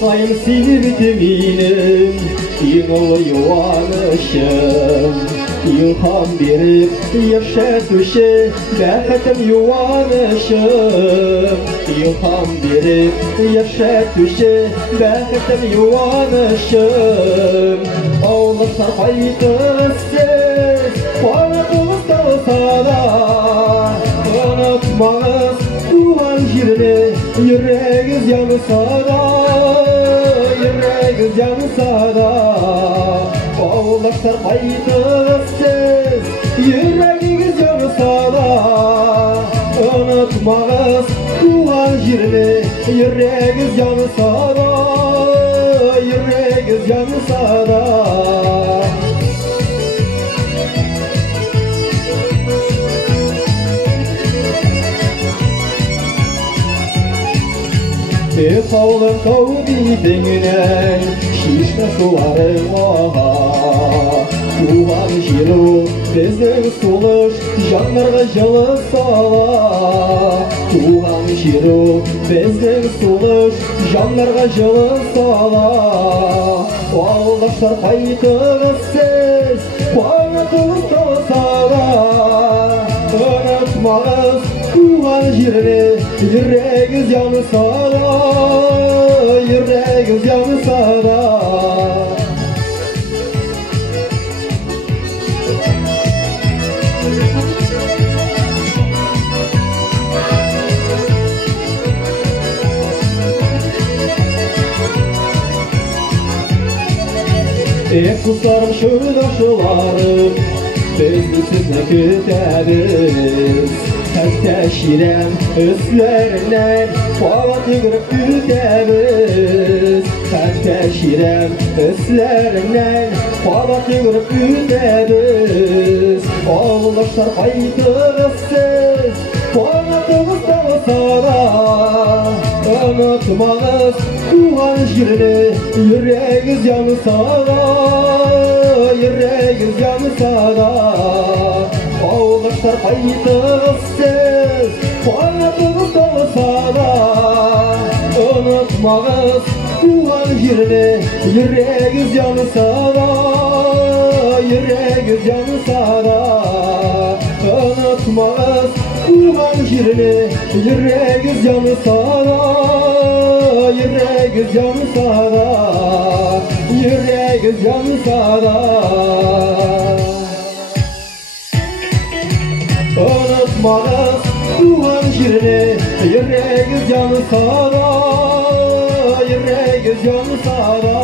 Tuğayım silirdi benim Yığılı yuvanışım İlham verip yaşatuşu Bәхетім yuvanışım İlham verip yaşatuşu Bәхетім yuvanışım Ağlasar kayıtsız Varımız kalsa da Unutmağız tuğan yerini Yüreğiz yansa da Yüreğiz yansa da Ağlasar kayıtsız Yüreğiz yansa da Unutmağız tuğan yerini Yüreğiz yansa da Yüreğiz yansa da Kavlım kavdidingen şişme sularım ağa Tuğan jiru bizden suluş janlarga жылы сала Tuğan jiru bizden suluş janlarga жылы сала Ağlaşlar kayıtınız siz Kuanatınız kalsa da Unutmağız tuğan yerini Yüreğiz yansa da Yüreğiz yansa da Dostlarım, şurdaşlarım Biz sizni kütəbiz Təşirəm üstlərindən Qavat yığırıb kütəbiz Təşirəm üstlərindən Qavat yığırıb kütəbiz Ağlaşlar qayıtınız siz Qanatınız dağılsa da Unutmağız tuğan yerini Yüreğiz yansa da Yüreğiz yansa da Ağlaşlar kayıtınız siz Qanatınız dağılsa da Unutmağız tuğan yerini Yüreğiz yansa da Yüreğiz yansa da Unutmağız tuğan yerini Yüreğiz yansa da Yüreğiz yansa da Yüreğiz yansa da Unutmağız tuğan yerini Yüreğiz yansa da Yüreğiz yansa da